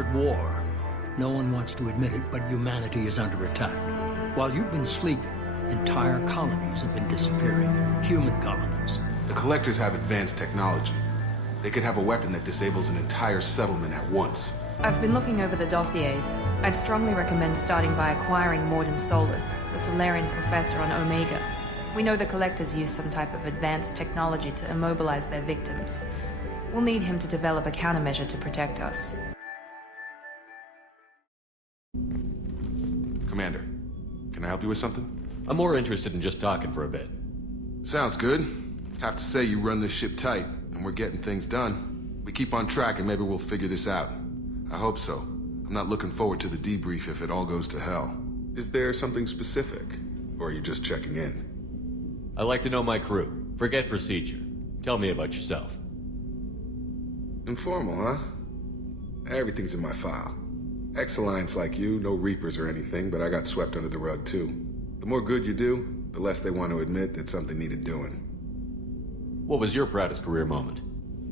third war. No one wants to admit it, but humanity is under attack. While you've been sleeping, entire colonies have been disappearing. Human colonies. The Collectors have advanced technology. They could have a weapon that disables an entire settlement at once. I've been looking over the dossiers. I'd strongly recommend starting by acquiring Mordin Solus, the Salarian professor on Omega. We know the Collectors use some type of advanced technology to immobilize their victims. We'll need him to develop a countermeasure to protect us. Commander, can I help you with something? I'm more interested in just talking for a bit. Sounds good. Have to say you run this ship tight, and we're getting things done. We keep on track and maybe we'll figure this out. I hope so. I'm not looking forward to the debrief if it all goes to hell. Is there something specific? Or are you just checking in? I like to know my crew. Forget procedure. Tell me about yourself. Informal, huh? Everything's in my file. Ex-Alliance like you, no Reapers or anything, but I got swept under the rug too. The more good you do, the less they want to admit that something needed doing. What was your proudest career moment?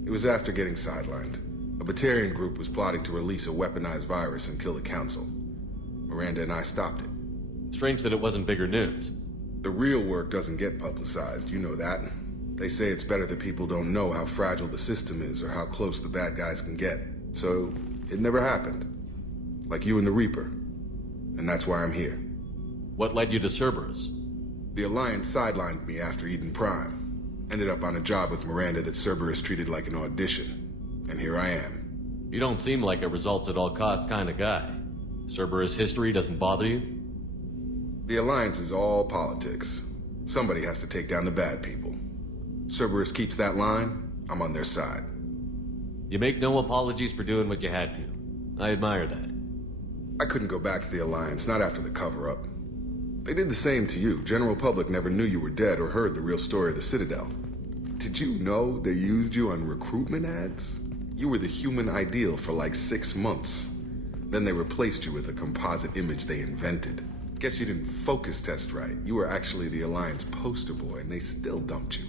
It was after getting sidelined. A Batarian group was plotting to release a weaponized virus and kill the Council. Miranda and I stopped it. Strange that it wasn't bigger news. The real work doesn't get publicized, you know that. They say it's better that people don't know how fragile the system is or how close the bad guys can get. So, it never happened. Like you and the Reaper. And that's why I'm here. What led you to Cerberus? The Alliance sidelined me after Eden Prime. Ended up on a job with Miranda that Cerberus treated like an audition. And here I am. You don't seem like a results-at-all-costs kind of guy. Cerberus history doesn't bother you? The Alliance is all politics. Somebody has to take down the bad people. Cerberus keeps that line, I'm on their side. You make no apologies for doing what you had to. I admire that. I couldn't go back to the Alliance, not after the cover-up. They did the same to you. General public never knew you were dead or heard the real story of the Citadel. Did you know they used you on recruitment ads? You were the human ideal for like 6 months. Then they replaced you with a composite image they invented. Guess you didn't focus test right. You were actually the Alliance poster boy, and they still dumped you.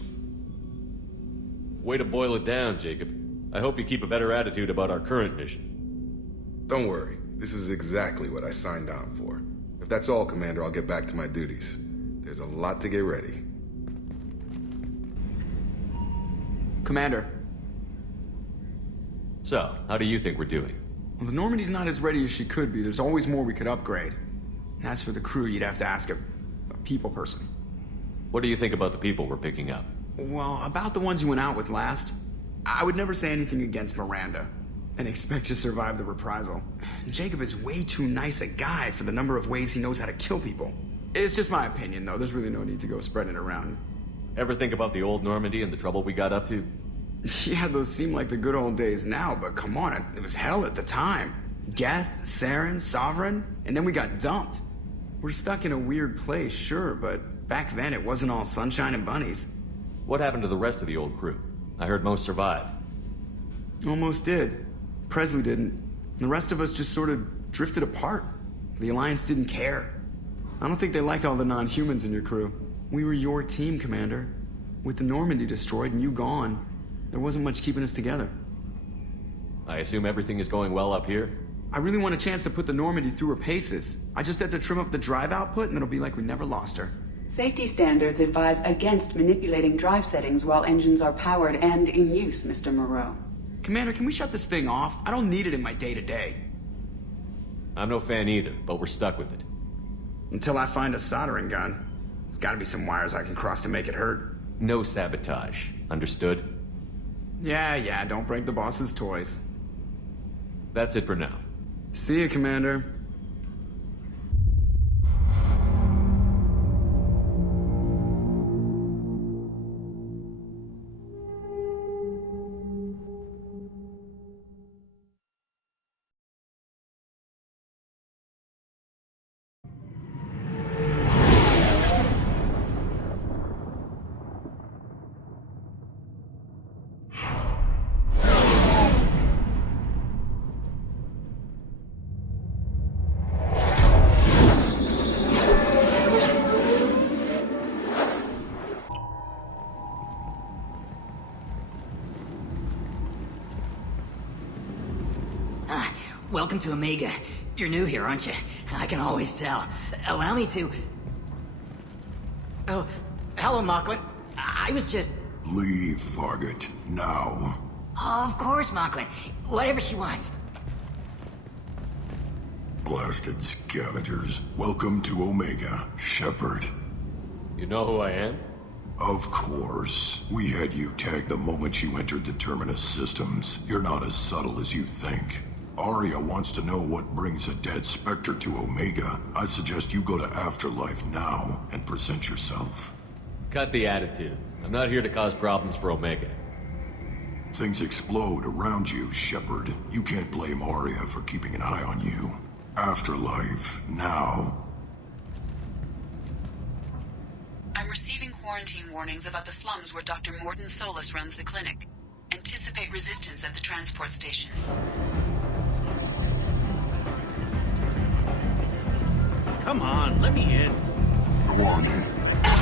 Way to boil it down, Jacob. I hope you keep a better attitude about our current mission. Don't worry. This is exactly what I signed on for. If that's all, Commander, I'll get back to my duties. There's a lot to get ready. Commander. So, how do you think we're doing? Well, the Normandy's not as ready as she could be. There's always more we could upgrade. And as for the crew, you'd have to ask a people person. What do you think about the people we're picking up? Well, about the ones you went out with last, I would never say anything against Miranda and expect to survive the reprisal. Jacob is way too nice a guy for the number of ways he knows how to kill people. It's just my opinion, though. There's really no need to go spreading it around. Ever think about the old Normandy and the trouble we got up to? Yeah, those seem like the good old days now, but come on, it was hell at the time. Geth, Saren, Sovereign, and then we got dumped. We're stuck in a weird place, sure, but back then it wasn't all sunshine and bunnies. What happened to the rest of the old crew? I heard most survived. Almost did. Presley didn't. The rest of us just sort of drifted apart. The Alliance didn't care. I don't think they liked all the non-humans in your crew. We were your team, Commander. With the Normandy destroyed and you gone, there wasn't much keeping us together. I assume everything is going well up here? I really want a chance to put the Normandy through her paces. I just have to trim up the drive output and it'll be like we never lost her. Safety standards advise against manipulating drive settings while engines are powered and in use, Mr. Moreau. Commander, can we shut this thing off? I don't need it in my day-to-day. I'm no fan either, but we're stuck with it. Until I find a soldering gun. There's gotta be some wires I can cross to make it hurt. No sabotage. Understood? Yeah, don't break the boss's toys. That's it for now. See you, Commander. welcome to Omega. You're new here, aren't you? I can always tell. Allow me to... Oh, hello, Mocklin. I was just... Leave, Fargate. Now. Of course, Mocklin. Whatever she wants. Blasted scavengers. Welcome to Omega, Shepard. You know who I am? Of course. We had you tagged the moment you entered the Terminus systems. You're not as subtle as you think. Aria wants to know what brings a dead Spectre to Omega. I suggest you go to Afterlife now and present yourself. Cut the attitude. I'm not here to cause problems for Omega. Things explode around you, Shepard. You can't blame Aria for keeping an eye on you. Afterlife, now. I'm receiving quarantine warnings about the slums where Dr. Mordin Solus runs the clinic. Anticipate resistance at the transport station. Come on, let me in. Go on in.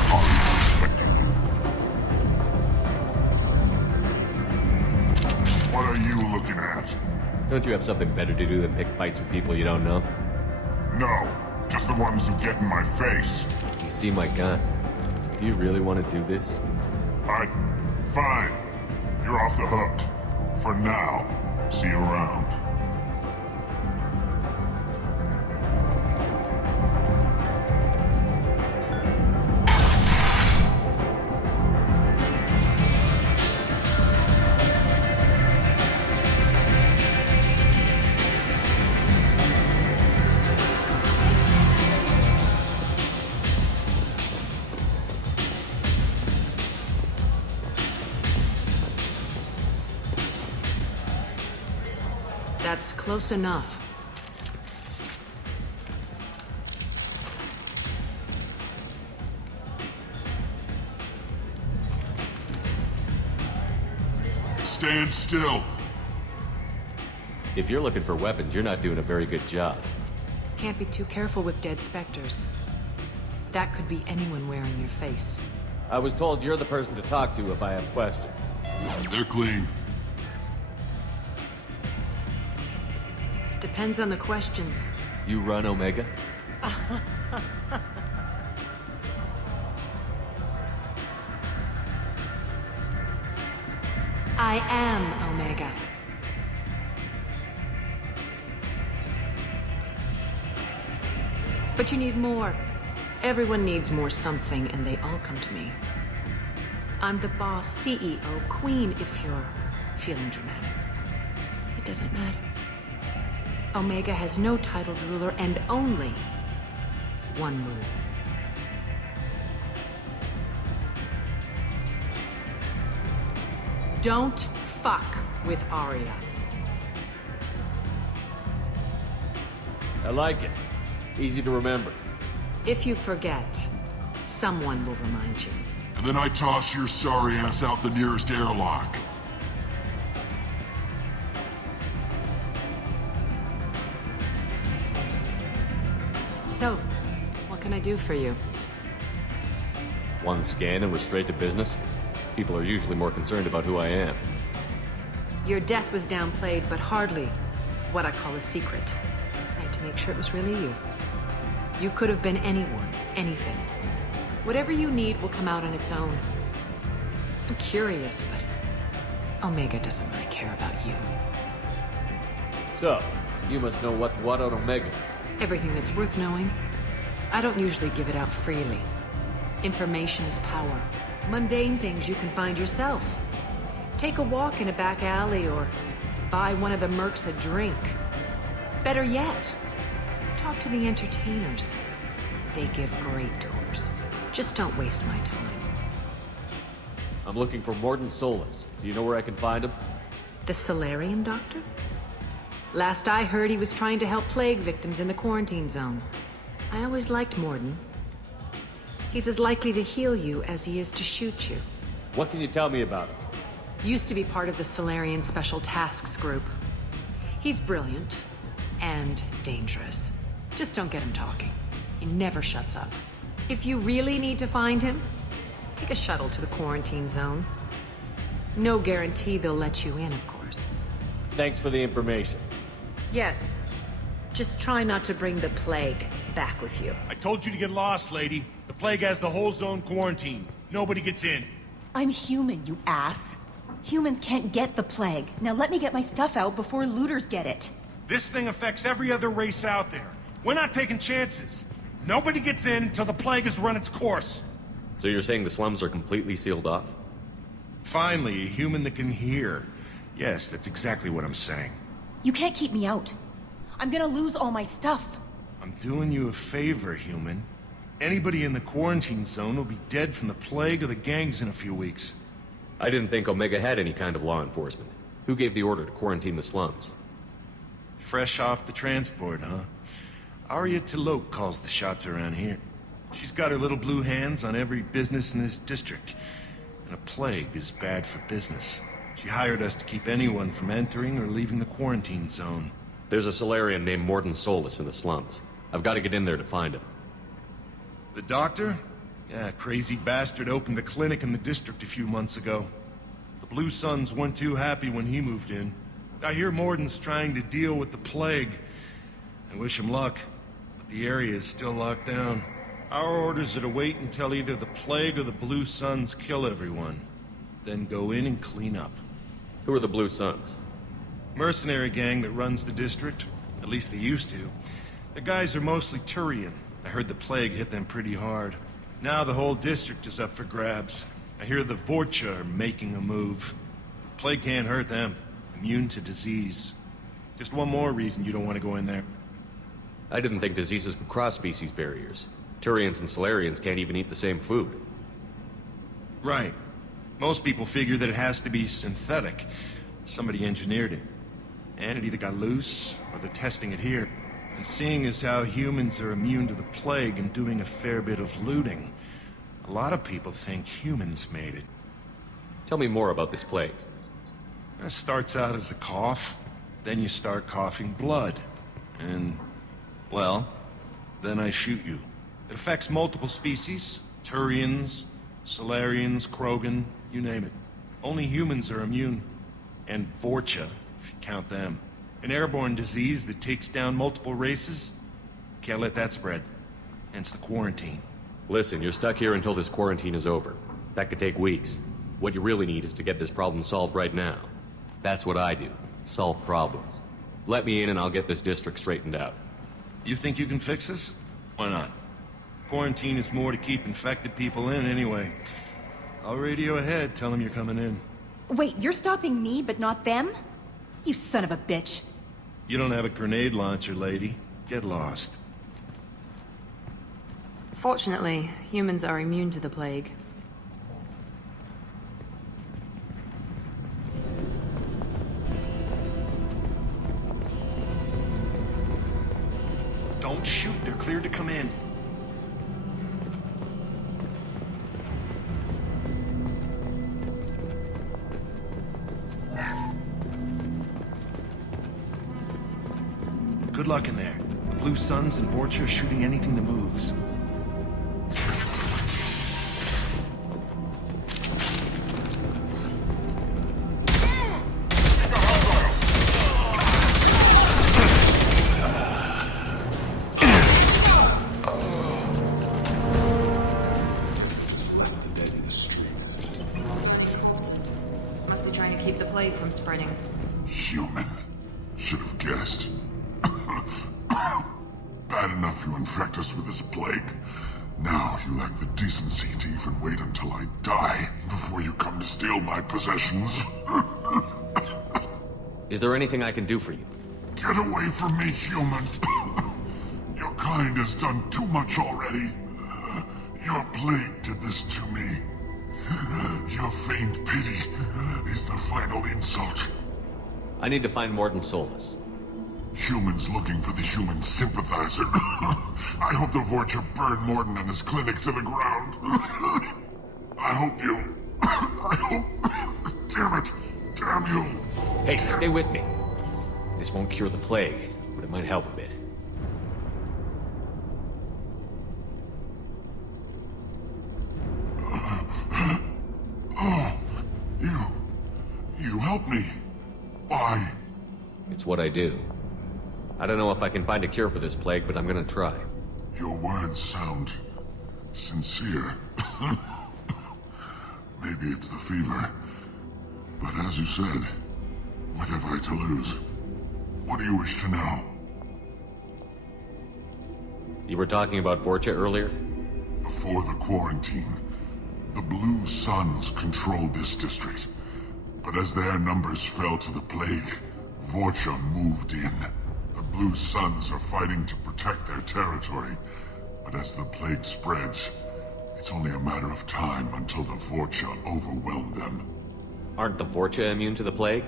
Aria's expecting you. What are you looking at? Don't you have something better to do than pick fights with people you don't know? No, just the ones who get in my face. You see my gun. Do you really want to do this? Fine. You're off the hook. For now. See you around. That's close enough. Stand still. If you're looking for weapons, you're not doing a very good job. Can't be too careful with dead specters. That could be anyone wearing your face. I was told you're the person to talk to if I have questions. They're clean. Depends on the questions. You run Omega? I am Omega. But you need more. Everyone needs more something, and they all come to me. I'm the boss, CEO, queen, if you're feeling dramatic. It doesn't matter. Omega has no titled ruler and only one rule. Don't fuck with Aria. I like it. Easy to remember. If you forget, someone will remind you. And then I toss your sorry ass out the nearest airlock. So, what can I do for you? One scan and we're straight to business? People are usually more concerned about who I am. Your death was downplayed, but hardly what I call a secret. I had to make sure it was really you. You could have been anyone, anything. Whatever you need will come out on its own. I'm curious, but Omega doesn't really care about you. So, you must know what's what on Omega. Everything that's worth knowing. I don't usually give it out freely. Information is power. Mundane things you can find yourself. Take a walk in a back alley or buy one of the mercs a drink. Better yet, talk to the entertainers. They give great tours. Just don't waste my time. I'm looking for Mordin Solus. Do you know where I can find him? The Salarian doctor? Last I heard, he was trying to help plague victims in the quarantine zone. I always liked Mordin. He's as likely to heal you as he is to shoot you. What can you tell me about him? Used to be part of the Salarian Special Tasks Group. He's brilliant and dangerous. Just don't get him talking. He never shuts up. If you really need to find him, take a shuttle to the quarantine zone. No guarantee they'll let you in, of course. Thanks for the information. Yes. Just try not to bring the plague back with you. I told you to get lost, lady. The plague has the whole zone quarantined. Nobody gets in. I'm human, you ass. Humans can't get the plague. Now let me get my stuff out before looters get it. This thing affects every other race out there. We're not taking chances. Nobody gets in until the plague has run its course. So you're saying the slums are completely sealed off? Finally, a human that can hear. Yes, that's exactly what I'm saying. You can't keep me out. I'm gonna lose all my stuff. I'm doing you a favor, human. Anybody in the quarantine zone will be dead from the plague or the gangs in a few weeks. I didn't think Omega had any kind of law enforcement. Who gave the order to quarantine the slums? Fresh off the transport, huh? Arya T'Loak calls the shots around here. She's got her little blue hands on every business in this district. And a plague is bad for business. She hired us to keep anyone from entering or leaving the quarantine zone. There's a Salarian named Mordin Solus in the slums. I've got to get in there to find him. The doctor? Yeah, crazy bastard opened a clinic in the district a few months ago. The Blue Suns weren't too happy when he moved in. I hear Mordin's trying to deal with the plague. I wish him luck, but the area is still locked down. Our orders are to wait until either the plague or the Blue Suns kill everyone. Then go in and clean up. Who are the Blue Suns? Mercenary gang that runs the district. At least they used to. The guys are mostly Turian. I heard the plague hit them pretty hard. Now the whole district is up for grabs. I hear the Vorcha are making a move. Plague can't hurt them. Immune to disease. Just one more reason you don't want to go in there. I didn't think diseases could cross species barriers. Turians and Salarians can't even eat the same food. Right. Most people figure that it has to be synthetic. Somebody engineered it. And it either got loose, or they're testing it here. And seeing as how humans are immune to the plague and doing a fair bit of looting, a lot of people think humans made it. Tell me more about this plague. It starts out as a cough, then you start coughing blood. And, well, then I shoot you. It affects multiple species. Turians, Salarians, Krogan, you name it. Only humans are immune. And Vorcha, if you count them. An airborne disease that takes down multiple races. Can't let that spread. Hence the quarantine. Listen, you're stuck here until this quarantine is over. That could take weeks. What you really need is to get this problem solved right now. That's what I do. Solve problems. Let me in and I'll get this district straightened out. You think you can fix this? Why not? Quarantine is more to keep infected people in anyway. I'll radio ahead, tell them you're coming in. Wait, you're stopping me, but not them? You son of a bitch. You don't have a grenade launcher, lady. Get lost. Fortunately, humans are immune to the plague. Don't shoot, they're cleared to come in. Good luck in there. The Blue Suns and Vorcha are shooting anything that moves. Must be trying to keep the plague from spreading. Human. Should have guessed. Bad enough you infect us with this plague. Now you lack the decency to even wait until I die before you come to steal my possessions. Is there anything I can do for you? Get away from me, human. Your kind has done too much already. Your plague did this to me. Your feigned pity is the final insult. I need to find Mordin Solus. Humans looking for the human sympathizer. I hope the Vorcha burn Mordin and his clinic to the ground. I hope... Damn it. Damn you. Hey, stay with me. This won't cure the plague, but it might help a bit. Oh, you helped me. Why? It's what I do. I don't know if I can find a cure for this plague, but I'm gonna try. Your words sound sincere. Maybe it's the fever. But as you said, what have I to lose? What do you wish to know? You were talking about Vorcha earlier? Before the quarantine, the Blue Suns controlled this district. But as their numbers fell to the plague, Vorcha moved in. The Blue Suns are fighting to protect their territory. But as the plague spreads, it's only a matter of time until the Vorcha overwhelm them. Aren't the Vorcha immune to the plague?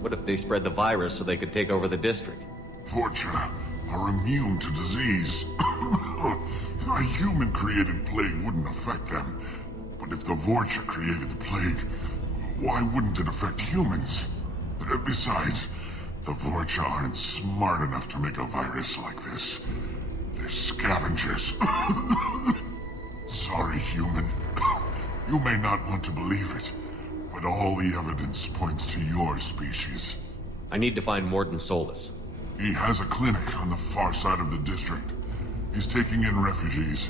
What if they spread the virus so they could take over the district? Vorcha are immune to disease. A human-created plague wouldn't affect them. But if the Vorcha created the plague, why wouldn't it affect humans? Besides, the Vorcha aren't smart enough to make a virus like this. They're scavengers. Sorry, human. You may not want to believe it, but all the evidence points to your species. I need to find Mordin Solus. He has a clinic on the far side of the district. He's taking in refugees,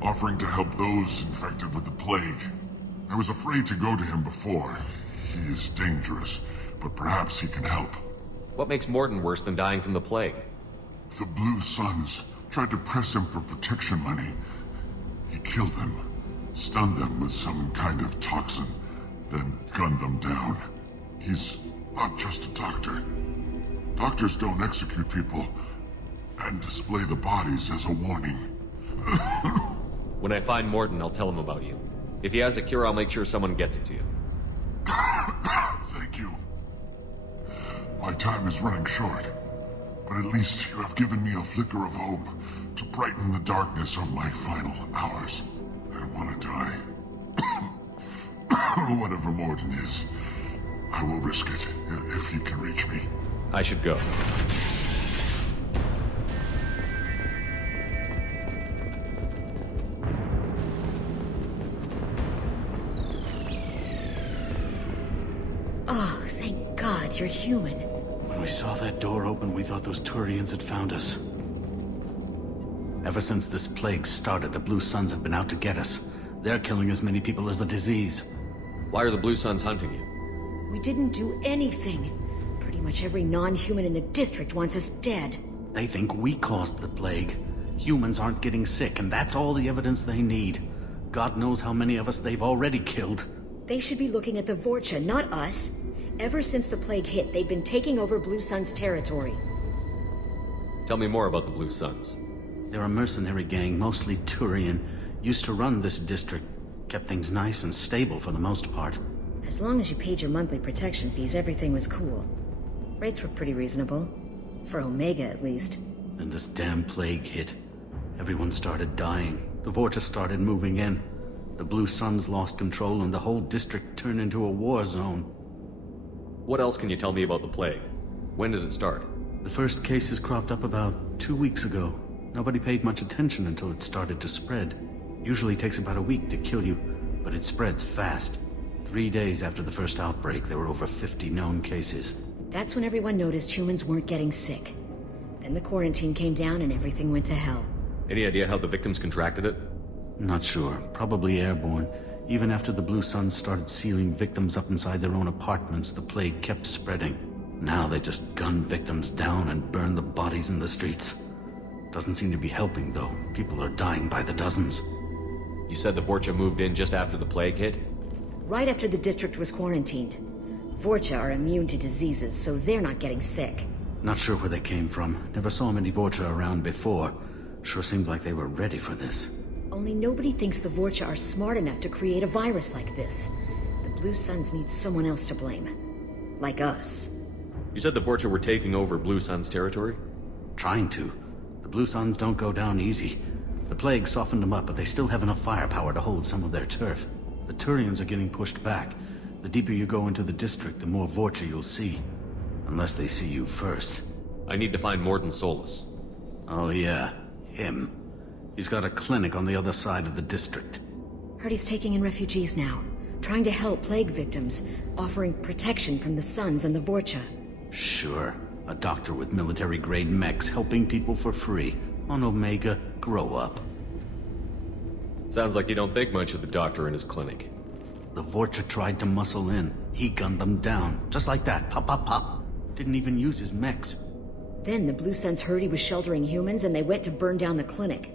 offering to help those infected with the plague. I was afraid to go to him before. He is dangerous, but perhaps he can help. What makes Mordin worse than dying from the plague? The Blue Suns tried to press him for protection money. He killed them, stunned them with some kind of toxin, then gunned them down. He's not just a doctor. Doctors don't execute people and display the bodies as a warning. When I find Mordin, I'll tell him about you. If he has a cure, I'll make sure someone gets it to you. Thank you. My time is running short, but at least you have given me a flicker of hope to brighten the darkness of my final hours. I don't want to die. Whatever Mordin is, I will risk it if he can reach me. I should go. Oh, thank God you're human. When we saw that door open, we thought those Turians had found us. Ever since this plague started, the Blue Suns have been out to get us. They're killing as many people as the disease. Why are the Blue Suns hunting you? We didn't do anything. Pretty much every non-human in the district wants us dead. They think we caused the plague. Humans aren't getting sick, and that's all the evidence they need. God knows how many of us they've already killed. They should be looking at the Vorcha, not us. Ever since the plague hit, they've been taking over Blue Sun's territory. Tell me more about the Blue Suns. They're a mercenary gang, mostly Turian. Used to run this district. Kept things nice and stable for the most part. As long as you paid your monthly protection fees, everything was cool. Rates were pretty reasonable. For Omega, at least. Then this damn plague hit. Everyone started dying. The Vorcha started moving in. The Blue Suns lost control and the whole district turned into a war zone. What else can you tell me about the plague? When did it start? The first cases cropped up about 2 weeks ago. Nobody paid much attention until it started to spread. Usually takes about a week to kill you, but it spreads fast. 3 days after the first outbreak, there were over 50 known cases. That's when everyone noticed humans weren't getting sick. Then the quarantine came down and everything went to hell. Any idea how the victims contracted it? Not sure. Probably airborne. Even after the Blue Suns started sealing victims up inside their own apartments, the plague kept spreading. Now they just gun victims down and burn the bodies in the streets. Doesn't seem to be helping, though. People are dying by the dozens. You said the Vorcha moved in just after the plague hit? Right after the district was quarantined. Vorcha are immune to diseases, so they're not getting sick. Not sure where they came from. Never saw many Vorcha around before. Sure seemed like they were ready for this. Only nobody thinks the Vorcha are smart enough to create a virus like this. The Blue Suns need someone else to blame. Like us. You said the Vorcha were taking over Blue Sun's territory? Trying to. The Blue Suns don't go down easy. The plague softened them up, but they still have enough firepower to hold some of their turf. The Turians are getting pushed back. The deeper you go into the district, the more Vorcha you'll see. Unless they see you first. I need to find Mordin Solus. Oh yeah, him. He's got a clinic on the other side of the district. Heard he's taking in refugees now. Trying to help plague victims. Offering protection from the Suns and the Vorcha. Sure. A doctor with military-grade mechs helping people for free. On Omega, grow up. Sounds like you don't think much of the doctor in his clinic. The Vorcha tried to muscle in. He gunned them down. Just like that. Pop, pop, pop. Didn't even use his mechs. Then the Blue Suns heard he was sheltering humans and they went to burn down the clinic.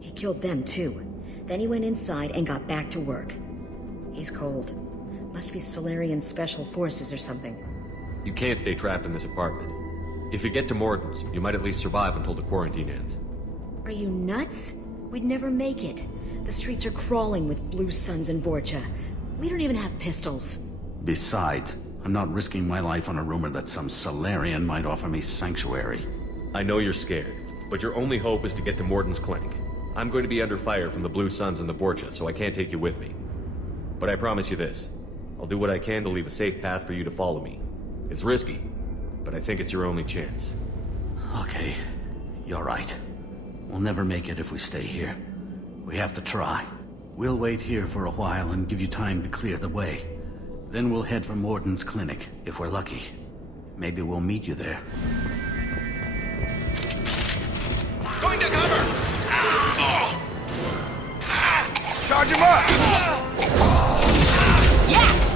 He killed them too. Then he went inside and got back to work. He's cold. Must be Salarian Special Forces or something. You can't stay trapped in this apartment. If you get to Mordin's, you might at least survive until the quarantine ends. Are you nuts? We'd never make it. The streets are crawling with Blue Suns and Vorcha. We don't even have pistols. Besides, I'm not risking my life on a rumor that some Salarian might offer me sanctuary. I know you're scared, but your only hope is to get to Mordin's clinic. I'm going to be under fire from the Blue Suns and the Vorcha, so I can't take you with me. But I promise you this. I'll do what I can to leave a safe path for you to follow me. It's risky, but I think it's your only chance. Okay, you're right. We'll never make it if we stay here. We have to try. We'll wait here for a while and give you time to clear the way. Then we'll head for Mordin's clinic, if we're lucky. Maybe we'll meet you there. Going to cover! Charge him up! Yes!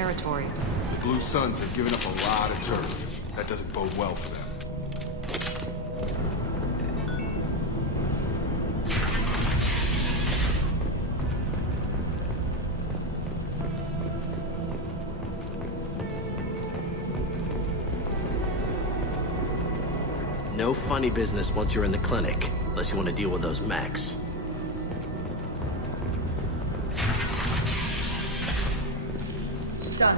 territory. The Blue Suns have given up a lot of turf. That doesn't bode well for them. No funny business once you're in the clinic, unless you want to deal with those mechs. Done.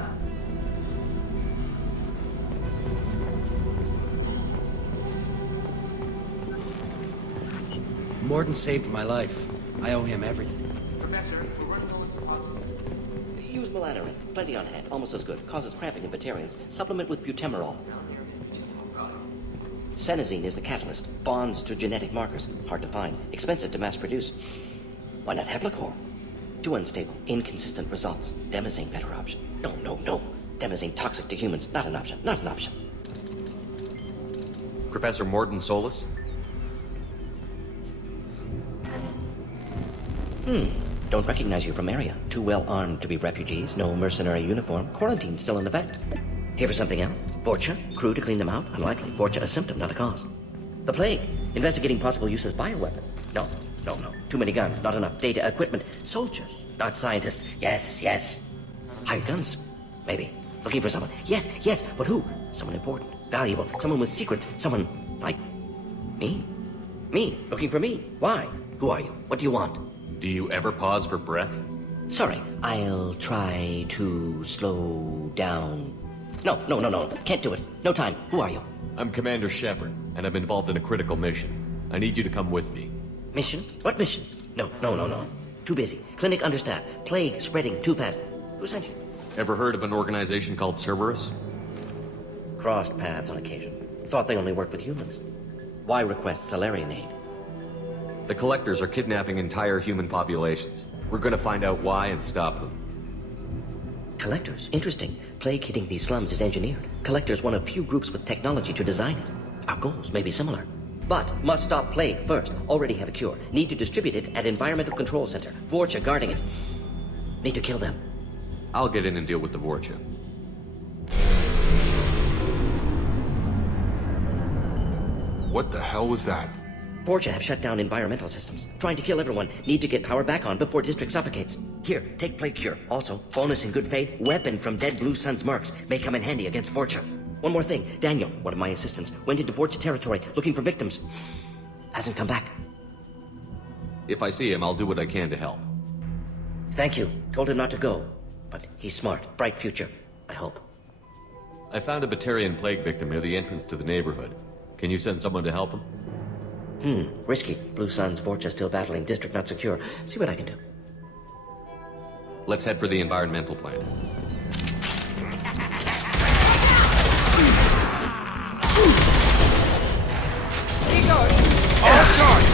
Mordin saved my life. I owe him everything. Professor, we're running low on Hudson. Use Salarian. Plenty on hand. Almost as good. Causes cramping in Batarians. Supplement with butemerol. Senesine is the catalyst. Bonds to genetic markers. Hard to find. Expensive to mass produce. Why not Heplicor? Too unstable. Inconsistent results. Demazine better option. No. Demazine toxic to humans. Not an option. Not an option. Professor Mordin Solus? Don't recognize you from area. Too well armed to be refugees. No mercenary uniform. Quarantine still in effect. Here for something else? Vorcha? Crew to clean them out? Unlikely. Vorcha a symptom, not a cause. The plague. Investigating possible use as bioweapon. No. Too many guns, not enough data, equipment. Soldiers, not scientists. Yes. Hired guns? Maybe. Looking for someone. Yes, but who? Someone important, valuable, someone with secrets, someone like me? Me, looking for me. Why? Who are you? What do you want? Do you ever pause for breath? Sorry, I'll try to slow down. No. Can't do it. No time. Who are you? I'm Commander Shepard, and I'm involved in a critical mission. I need you to come with me. Mission? What mission? No. Too busy. Clinic understaffed. Plague spreading too fast. Who sent you? Ever heard of an organization called Cerberus? Crossed paths on occasion. Thought they only worked with humans. Why request Salarian aid? The Collectors are kidnapping entire human populations. We're gonna find out why and stop them. Collectors? Interesting. Plague hitting these slums is engineered. Collectors one of few groups with technology to design it. Our goals may be similar. But must stop plague first. Already have a cure. Need to distribute it at Environmental Control Center. Vorcha guarding it. Need to kill them. I'll get in and deal with the Vorcha. What the hell was that? Vorcha have shut down environmental systems. Trying to kill everyone. Need to get power back on before district suffocates. Here, take Plague Cure. Also, bonus in good faith, weapon from dead Blue Sun's mercs. May come in handy against Vorcha. One more thing. Daniel, one of my assistants, went into Vorcha territory looking for victims. Hasn't come back. If I see him, I'll do what I can to help. Thank you. Told him not to go. But he's smart. Bright future. I hope. I found a Batarian plague victim near the entrance to the neighborhood. Can you send someone to help him? Risky. Blue Sun's Vorcha still battling. District not secure. See what I can do. Let's head for the environmental plant. Here you go. All charge.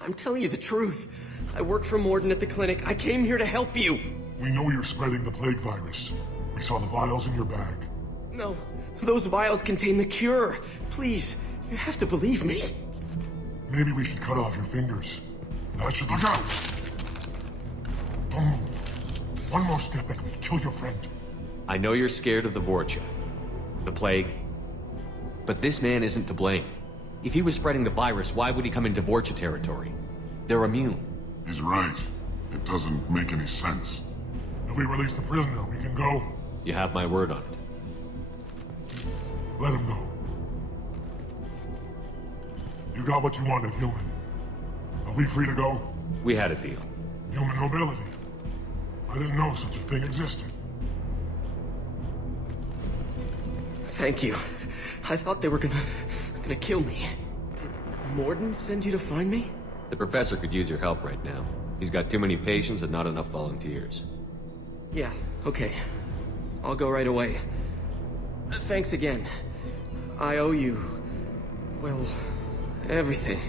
I'm telling you the truth. I work for Mordin at the clinic. I came here to help you. We know you're spreading the plague virus. We saw the vials in your bag. No, those vials contain the cure. Please, you have to believe me. Maybe we should cut off your fingers. That should look out! Don't move. One more step and we'll kill your friend. I know you're scared of the Vorcha. The plague. But this man isn't to blame. If he was spreading the virus, why would he come into Vorcha territory? They're immune. He's right. It doesn't make any sense. If we release the prisoner, we can go. You have my word on it. Let him go. You got what you wanted, human. Are we free to go? We had a deal. Human mobility. I didn't know such a thing existed. Thank you. I thought they were gonna kill me. Did Mordin send you to find me? The professor could use your help right now. He's got too many patients and not enough volunteers. Yeah, okay. I'll go right away. Thanks again. I owe you... well, everything.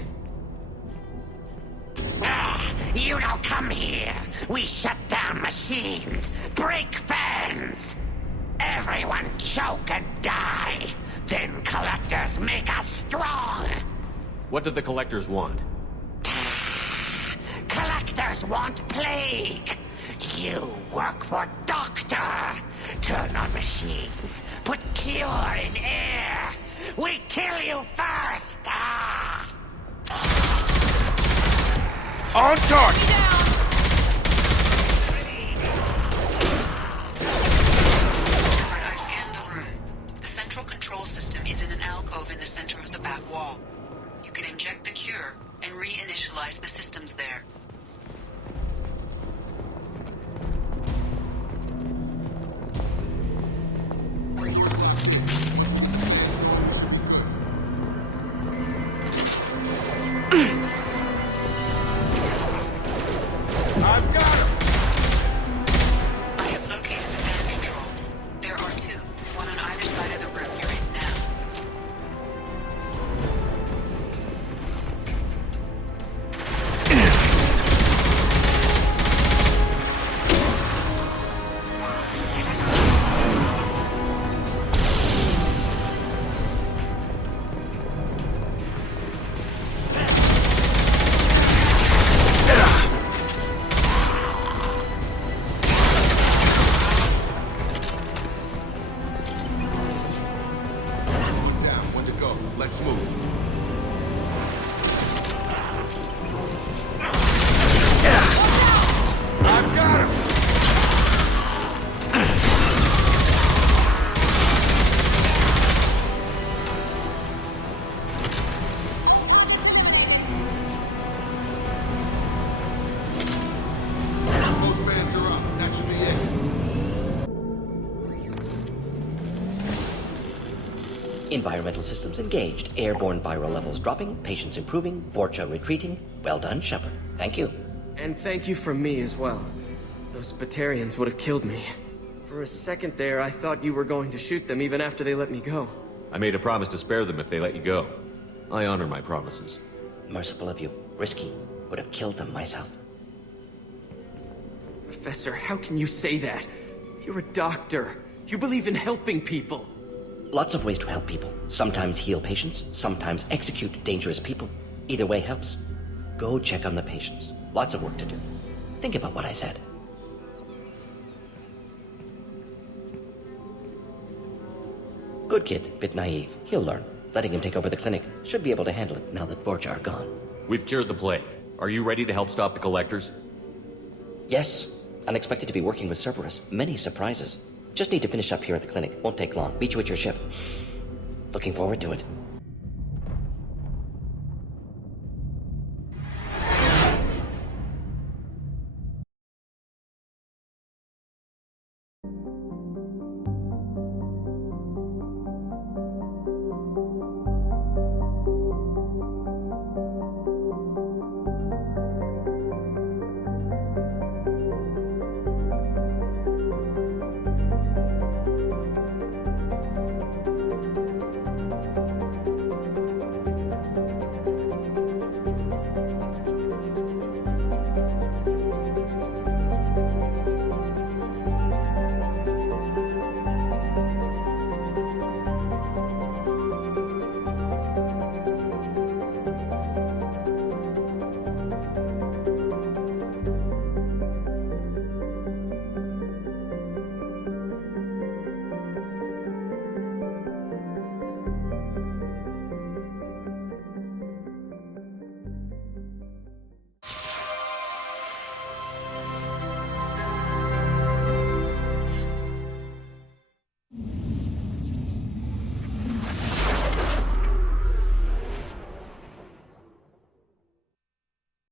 You don't come here. We shut down machines, break fans. Everyone choke and die. Then collectors make us strong. What do the collectors want? Collectors want plague. You work for Doctor. Turn on machines. Put cure in air. We kill you first. On charge. I scanned the room. The central control system is in an alcove in the center of the back wall. You can inject the cure and reinitialize the systems there. I've got him! I have located the fan controls. There are two, one on either side of the room you're in now. Let's move. I've got him! Both fans are up. Environmental systems engaged. Airborne viral levels dropping. Patients improving. Vorcha retreating. Well done, Shepard. Thank you. And thank you from me as well. Those Batarians would have killed me. For a second there, I thought you were going to shoot them even after they let me go. I made a promise to spare them if they let you go. I honor my promises. Merciful of you. Risky. Would have killed them myself. Professor, how can you say that? You're a doctor. You believe in helping people. Lots of ways to help people. Sometimes heal patients, sometimes execute dangerous people. Either way helps. Go check on the patients. Lots of work to do. Think about what I said. Good kid, bit naive. He'll learn. Letting him take over the clinic. Should be able to handle it now that Vorcha are gone. We've cured the plague. Are you ready to help stop the Collectors? Yes. Unexpected to be working with Cerberus. Many surprises. Just need to finish up here at the clinic. Won't take long. Meet you at your ship. Looking forward to it.